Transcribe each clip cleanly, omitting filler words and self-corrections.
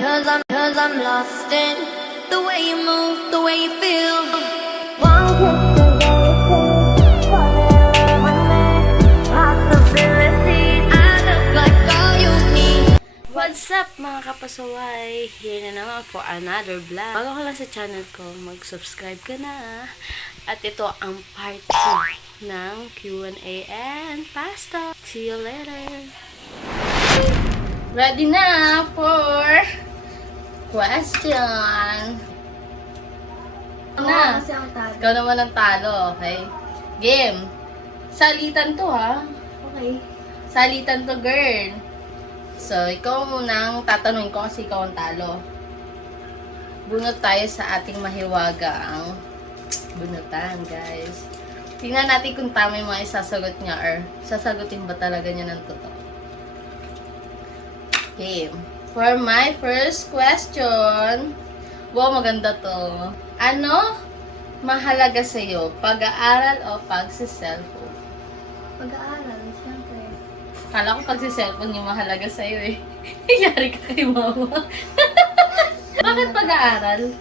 Cause I'm lost in the way you move, the way you feel. One kiss and fall in love with me. Possibilities, I look like all you need. What's up mga kapasaway? Here na naman for another vlog. Bago ka lang sa channel ko, mag-subscribe ka na. At ito ang part 2 ng Q&A and pasta. See you later! Ready na for question. Na. Kasi ang talo. Ikaw naman ang talo, okay? Game. Salitan to, ha? Okay. Salitan to, girl. So, ikaw munang tatanungin ko kasi ikaw ang talo. Bunot tayo sa ating mahiwagang bunutan, guys. Tingnan natin kung tama yung mga isasagot niya or sasagutin ba talaga niya ng totoo. Okay. For my first question, wow, maganda to. Ano mahalaga sa'yo? Pag-aaral o pagsi-cellphone? Pag-aaral, siyempre. Kala ko pagsi-cellphone yung mahalaga sa'yo eh. Yari ka kay mama. Bakit pag-aaral?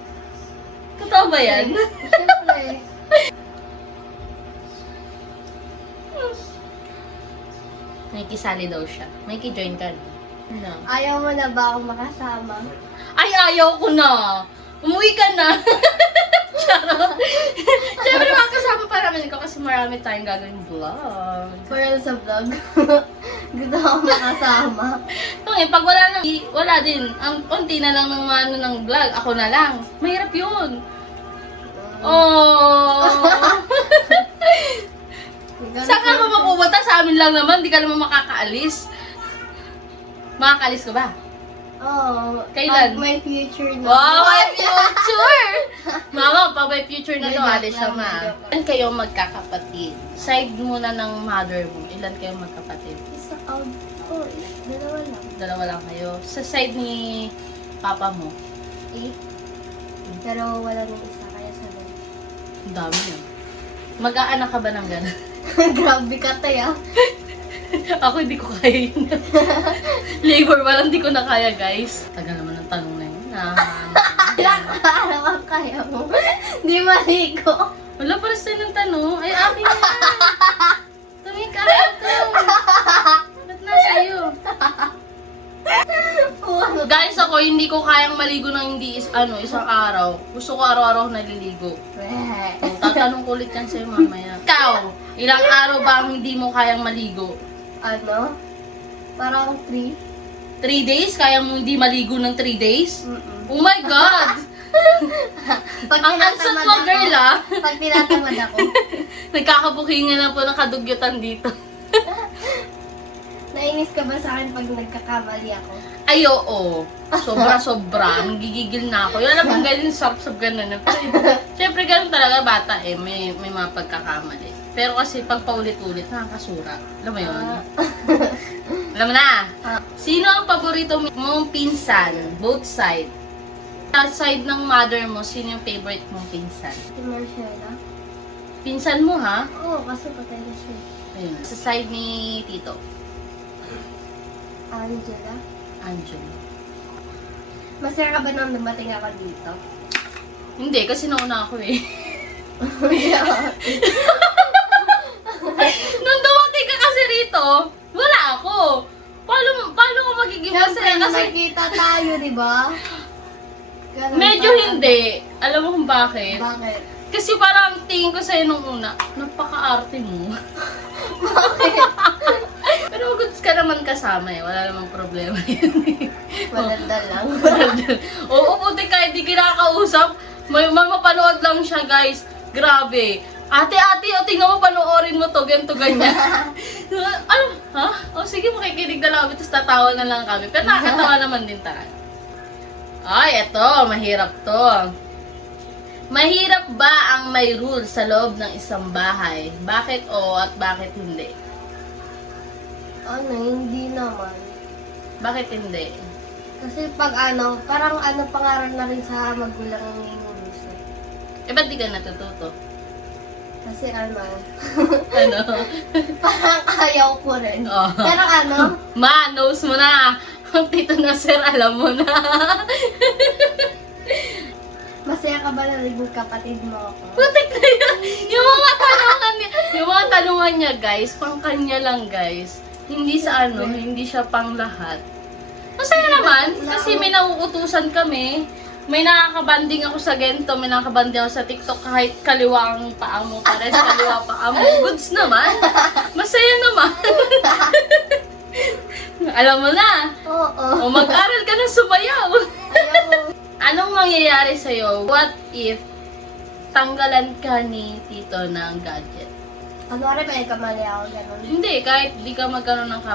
Totoo ba yan? Siyempre. May kisali daw siya. May ki-join ka na. No. Ayaw mo na ba akong makasama? Ay, ayaw ko na! Umuwi ka na! Charot! Siyempre, makakasama pa namin ko kasi marami tayong gagawin vlog. Para sa vlog. Gusto akong makasama. Pag wala din. Ang unti na lang ng ano ng vlog. Ako na lang. Mahirap yun. Oh. Saan ka naman mapupunta? Sa amin lang naman. Di ka naman makakaalis. Makakaalis ka ba? Oo. Kailan? Pag may future na. Wow, may future! Mama, pag may future na May to, joke alis siya lang, ma. may joke. Ilan kayo magkakapatid? Side muna ng mother mo. Ilan kayo magkapatid? Isa, dalawa lang. Dalawa lang kayo. Sa side ni papa mo? 8. Pero wala nang isa, kaya 7. Ang dami yan. Mag-aanak ka ba ng gano'n? Grabe ka tayo. Ako hindi ko kaya yun. Labor ba lang, hindi ko na kaya, guys. Tagal naman ng tanong na yun. Ilang araw ang kaya mo. Di maligo. Wala pa rin ng tanong. Ay, akin na. Tumingin ka ito. Ba't na sa'yo? Guys, ako hindi ko kayang maligo ng hindi isang araw. Gusto ko araw-araw naliligo. Tatanong ko ulit yan sa'yo mamaya. Ikaw, ilang araw ba ang hindi mo kayang maligo? Ano? Parang 3. 3 days? Kaya mo hindi maligo ng 3 days? Mm-mm. Oh my God! Pag Ang ansot mo, girl, ah! Pag tinatamad ako. Nagkakabukingan na po ng kadugyutan dito. Nainis ka ba sa akin pag nagkakamali ako? Ay, oo. Sobra-sobra. Nagigigil na ako. Yung alam mo, ganyan, sab-sab ganun. Siyempre, ganun talaga bata eh. May mga pagkakamali. Pero kasi pag paulit-ulit, nakakasura. Alam mo yun? Alam mo na? Sino ang paborito mong pinsan? Both side. Sa side ng mother mo, sino yung favorite mong pinsan? Si Marcela? Pinsan mo, ha? Oo, kasi patay na siya. Ayun. Sa side ni Tito. Angela? Angelo. Masaya ka ba nang dumating ako dito? Hindi, kasi nauna ako eh. Nung dumating ka kasi rito, wala ako. Paano ko magiging Siyempre, masaya? Kasi nakikita tayo, di ba? Ganun medyo parang- hindi. Alam mo kung bakit? Bakit? Kasi parang tingin ko sa'yo nung una, napaka-arte mo. Pero goods ka naman kasama eh. Wala namang problema yun eh. Maganda lang. Oo, buti kahit di kinakausap, may mapanood lang siya, guys. Grabe. Ate, o tingnan mo, panoorin mo to, ganito, ganyan. Ano? Ha? O sige, makikinig na lang kami, tapos tatawa na lang kami. Pero nakakatawa naman din talaga. Ay, eto, mahirap to. Mahirap ba ang may rule sa loob ng isang bahay? Bakit oo at bakit hindi? Ano, hindi naman. Bakit hindi? Kasi pag parang pangarap na rin sa magulang ng inuuso. Eh, ba't di ka natututo? Kasi ano, Ano? parang ayaw ko rin. Oh. Pero ano, Ma, knows mo na. Ang tito na sir, alam mo na. Masaya ka ba na naging kapatid mo ako? Putik na yan. Yung mga tanungan niya, guys, pang kanya lang, guys. Hindi sa ano, hindi siya pang lahat. Masaya naman, kasi may nauutusan kami. May nakakabanding ako sa Gento, may nakakabanding ako sa TikTok kahit kaliwa ang paa mo, pares kaliwa paa mo. Goods naman. Masaya naman. Alam mo na. Oo. O mag-aral ka na sumayaw. Ayaw. Anong mangyayari sa'yo? What if tanggalan ka ni Tito ng gadget? Kunwari may kamali ako, gano'n. Hindi, kahit di ka magkaroon ng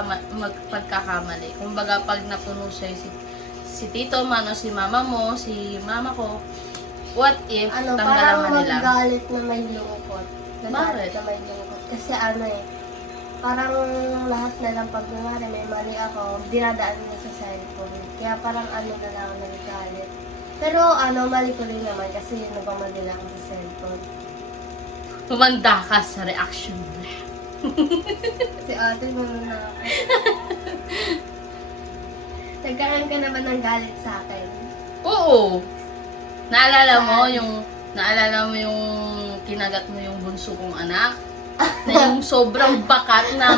pagkakamali. Kumbaga, pag napuno sa'yo si Tito man o si mama mo, si mama ko, what if Ano, tanggalan parang ka nila? magagalit na may lungkot. Nagalit Bakit? na may lungkot. Kasi ano eh, parang lahat na lang pag kunwari may mali ako, dinadaan na sa cellphone. Kaya parang ano na lang nagagalit. Pero ano, mali ko rin naman kasi nagmamali lang ako sa cellphone. Pumanda ka sa reaction mo. Si ate mo na ako. Nagkaroon ka naman ng galit sa akin. Oo. Naalala mo Saan? yung kinagat mo yung bunso kong anak? Na yung sobrang bakat na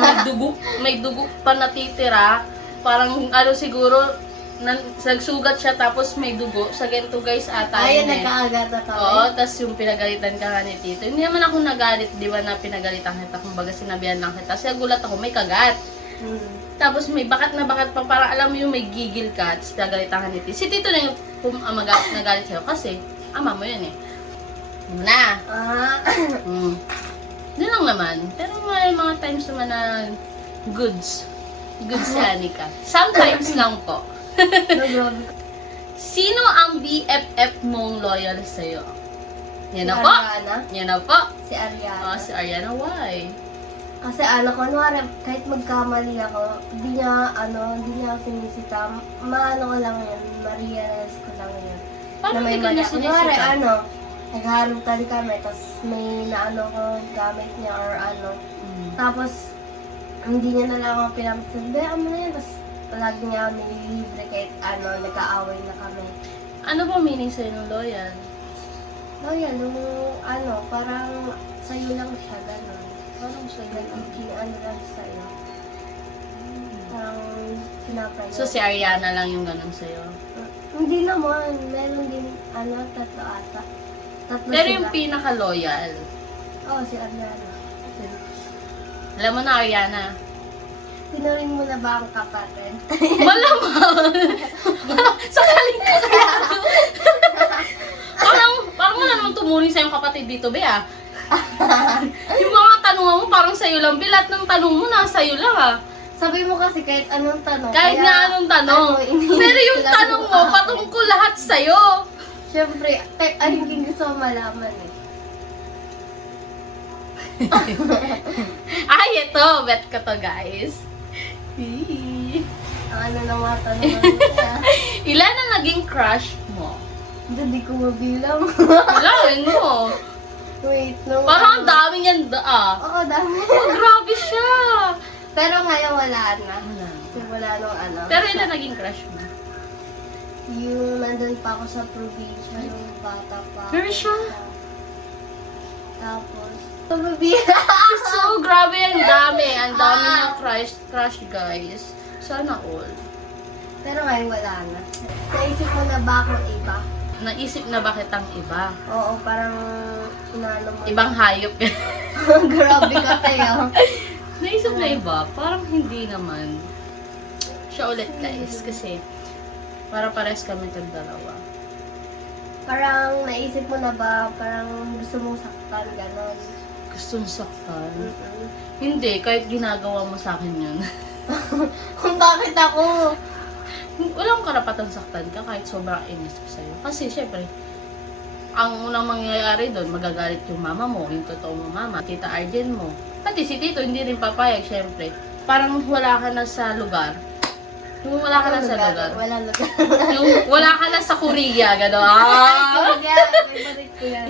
may dugo pa natitira. Parang ano siguro, nagsugat siya tapos may dugo. Sa Gento guys ata Ayun, yun eh. nagkaagat na kami. Oo, tas yung pinagalitan ka nga ni Tito. Hindi naman ako nagalit, di ba, na pinagalitan kita. Kumbaga sinabihan lang kita. Kasi gulat ako, may kagat. Tapos may bakat na bakat pa, para alam mo yung may gigil ka, tapos pinagalitan ka ni Tito. Si Tito na yung nagalit sa'yo kasi ama mo yun eh. Ano na? Ah, Yun lang naman. Pero may mga times naman na goods. Goods si Anika. Sometimes lang po. no, grabe. Sino ang BFF mong loyal sa'yo? Si Yan na po. Ariana. Yan na po. Si Ariana. Si Ariana, why? Kasi ano, kunwari, kahit magkamali ako, hindi niya ako sinisita. Maano ko lang yun, ma-realize ko lang yun. Paano hindi ka mali. niya Kunwari, sinisita? nagharutan kami, tapos may naano ko gamit niya or ano. Tapos, hindi niya na lang ako pinapit. Bayaan mo na yan, tapos palagi niya nililibre kahit nagkaaway na kami. Ano ba meaning sa'yo ng loyal? No, yan, parang sa'yo lang siya, gano'n. Parang sa'yo. Nagiging lang sa'yo. Parang pinapayo. So si Ariana lang yung ganun sa'yo? Hindi naman. Meron din, tatlo ata. Tatlo Pero sila. yung pinaka-loyal. Oo, si Ariana. Alam mo na, Ariana. Tinuring mo na ba ang kapatid? Malamang! Sakaling ka kaya! parang wala namang tumuring sa'yong kapatid dito, Bea. Yung mga tanong mo, parang sa'yo lang. Lahat ng tanong mo, nasa'yo lang ah. Sabi mo kasi kahit anong tanong. Kahit kaya, na anong tanong. Pero yung sila tanong mo, patungkol lahat sa'yo. Siyempre, hindi gusto mo malaman eh. Ay, ito. Bet ko to, guys. Ang ano ng mga tanong niya. Ilan ang naging crush mo? Hindi ko mabilang. Ilawin mo. Wait, no. Parang ang dami niyan Oo, dami. Oh, grabe siya. Pero ngayon wala na. Wala nung Pero ilan naging crush mo? Yung nandun pa ako sa probinsya nung bata pa. Pero siya? Tapos, probinsya. So, grabe, ang dami. Ang dami na crush, guys. Sana all. Pero ngayon wala na. Naisip mo na ba akong iba? Naisip na ba kitang iba? Oo, parang inano mo. Ibang hayop. Grabe ka tayo. Naisip na iba? Parang hindi naman. Siya ulit, guys. Kasi, para pares kami tag-dalawa. Parang naisip mo na ba, parang gusto mong saktan, ganon. Gustong saktan? Hindi, kahit ginagawa mo sa akin yun. Kung bakit ako? Walang karapatan saktan ka kahit sobrang inis ko sa'yo. Kasi, syempre, ang unang mangyayari doon, magagalit yung mama mo, yung totoong mama, tita Arjen mo. Pati si Tito, hindi rin papayag, syempre. Parang wala ka na sa lugar. Yung wala ka na sa lugar. Wala lugar. Yung wala ka na sa Korea, gano'n.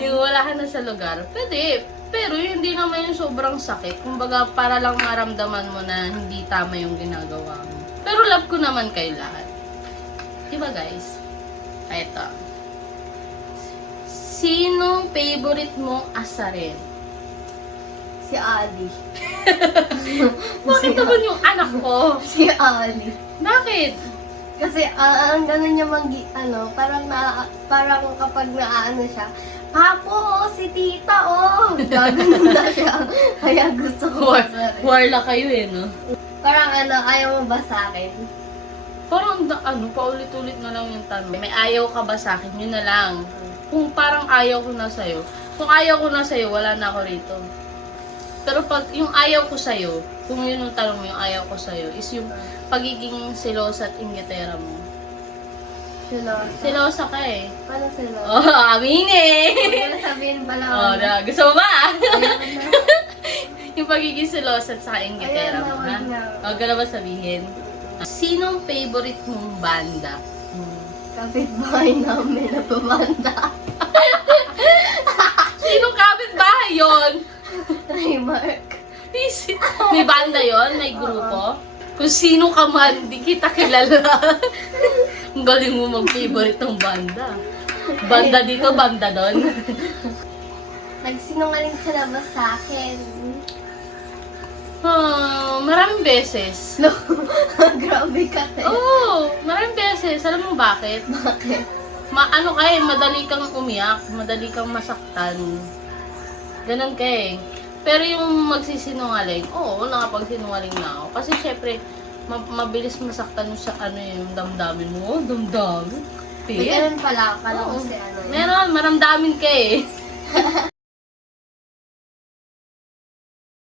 Yung wala ka na sa lugar. Pwede. Pero hindi naman yung sobrang sakit. Kumbaga, para lang maramdaman mo na hindi tama yung ginagawa mo. Pero love ko naman kayo lahat. Diba guys? Eto. Sinong favorite mong asarin? Si Ali. Bakit naman yung anak ko? Si Ali. Bakit? Kasi ang gano'n niya parang kapag naaano siya, Papo, si tita, oh! Gaganon na siya. Kaya gusto ko masarin. Warla kayo eh, no? Parang ayaw mo ba sa akin? Parang paulit-ulit na lang yung tanong. May ayaw ka ba sa akin? Yun na lang. Kung parang ayaw ko na sa'yo. Kung ayaw ko na sa'yo, wala na ako rito. Pero pag yung ayaw ko sa'yo, kung yun yung tanong mo, yung ayaw ko sa'yo, is yung pagiging selosa at inggitera mo. Silosa? Selosa ka eh. Paano silosa? Oh, aminin! Ano sabihin pala Oh, gusto mo ba? Ayaw na. Yung pagiging selosa at saka inggitera Ayaw mo, na, ha? wag na. Huwag ka na ba sabihin? Sinong favorite mong banda? Kapitbahay namin na pumanda. Sinong kapitbahay yun? Raymark. May banda yon, may grupo. Kung sino ka man, di kita kilala. Ang galing mo mag-favorite ng banda. Banda dito, banda doon. Nagsinungaling ka na ba sa akin? Maraming beses. No. Grabe ka, te. Oo, maraming beses. Alam mo bakit? Bakit? Ano ka eh, madali kang umiyak, madali kang masaktan. Ganun ka eh. Pero yung magsisinungaling, oo, nakapagsinungaling na ako. Kasi syempre, mabilis masaktan yung sa yung damdamin mo. Oh, damdamin. May ganun pala. Kala ko si ano. Meron, maramdamin ka eh.